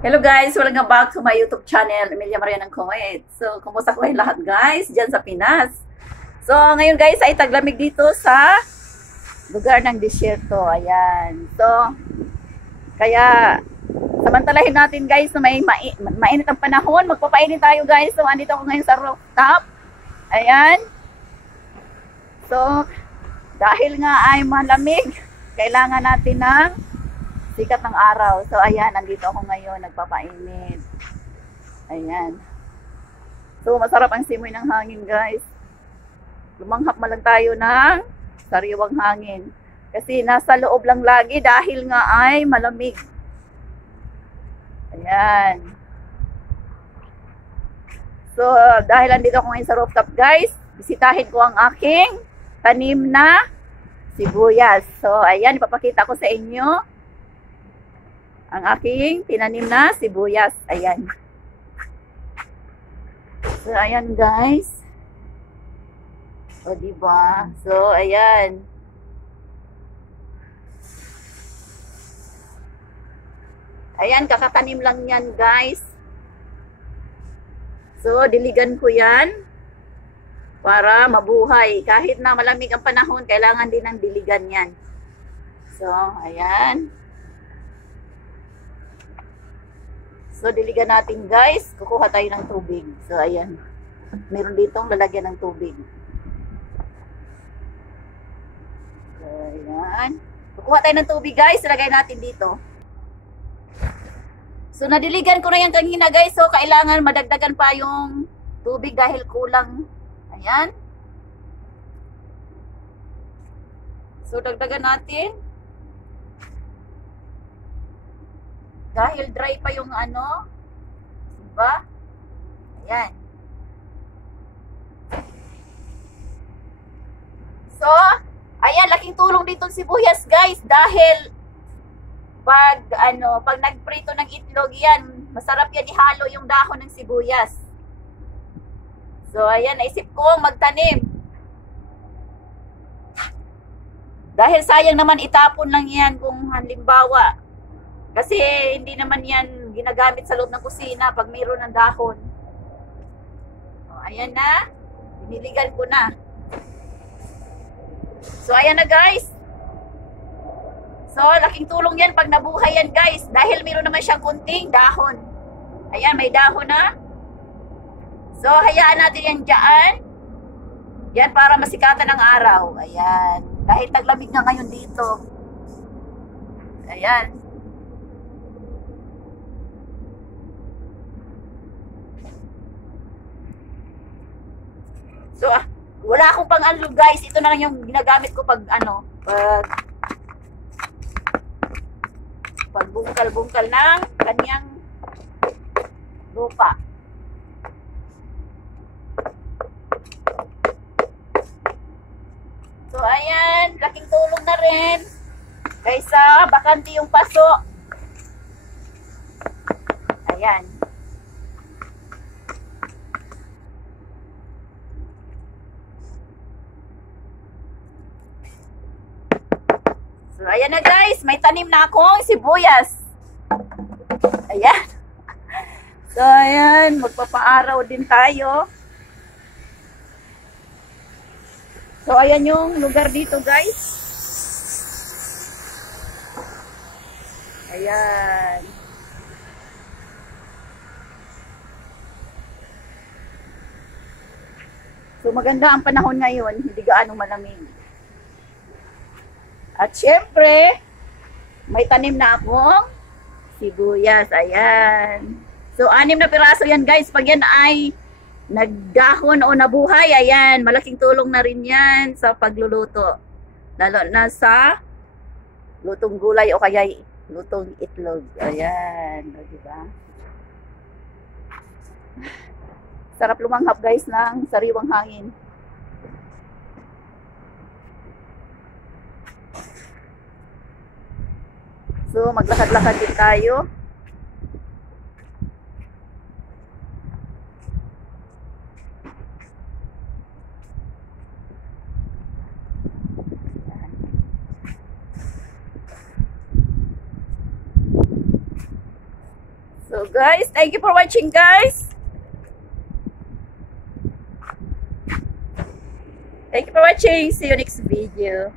Hello guys! Welcome back to my YouTube channel, Emilia Maria ng Kuwait. So, kumusta ko lahat guys dyan sa Pinas? So, ngayon guys ay taglamig dito sa lugar ng disyerto. Ayan. So, kaya samantalahin natin guys na may mainit ang panahon. Magpapainit tayo guys. So, andito ako ngayon sa rooftop. Ayan. So, dahil nga ay malamig, kailangan natin ng sikat ng araw. So, ayan, nandito ako ngayon, nagpapainit. Ayan. So, masarap ang simoy ng hangin, guys. Lumanghap man lang tayo ng sariwang hangin. Kasi nasa loob lang lagi dahil nga ay malamig. Ayan. So, dahil nandito ako ngayon sa rooftop, guys, bisitahin ko ang aking tanim na sibuyas. So, ayan, ipapakita ko sa inyo ang aking tinanim na sibuyas. Ayan. So, ayan guys. O, diba? So, ayan. Ayan, kakatanim lang yan guys. So, diligan ko yan para mabuhay. Kahit na malamig ang panahon, kailangan din ng diligan yan. So, ayan. So, diligan natin guys. Kukuha tayo ng tubig. So, ayan. Meron ditong lalagyan ng tubig. So, ayan. Kukuha tayo ng tubig guys. Ilagay natin dito. So, nadiligan ko na yan kanina guys. So, kailangan madagdagan pa yung tubig dahil kulang. Ayan. So, dagdagan natin. Dahil dry pa yung ano, diba? Ayan. So, ayan, laking tulong dito sibuyas guys. Dahil, pag nagprito ng itlog yan, masarap yan ihalo yung dahon ng sibuyas. So, ayan, naisip ko magtanim. Dahil sayang naman itapon lang yan kung halimbawa, kasi hindi naman yan ginagamit sa loob ng kusina pag mayroon ng dahon. O, ayan na. Biniligan ko na. So, ayan na guys. So, laking tulong yan pag nabuhay yan guys. Dahil mayroon naman siyang kunting dahon. Ayan, may dahon na. So, hayaan natin yan dyan. Yan para masikatan ng araw. Ayan. Dahil taglamig na ngayon dito. Ayan. So, wala akong pang ano guys. Ito na lang yung ginagamit ko pag bungkal-bungkal ng kanyang lupa. So, ayan. Laking tulong na rin. Kaysa bakante yung paso. Ayan. So, ayan na guys, may tanim na akong sibuyas. Ayan. So, ayan, magpapaaraw din tayo. So, ayan yung lugar dito guys. Ayan. So, maganda ang panahon ngayon, hindi gaano malamig. At syempre, may tanim na akong sibuyas. Ayan. So, 6 na piraso yan guys. Pag yan ay nagdahon o nabuhay, ayan, malaking tulong na rin yan sa pagluluto. Lalo na sa lutong gulay o kaya lutong itlog. Ayan. O, diba? Sarap lumanghap guys ng sariwang hangin. So, maglakad-lakad din tayo. So guys, thank you for watching guys. Thank you for watching. See you next video.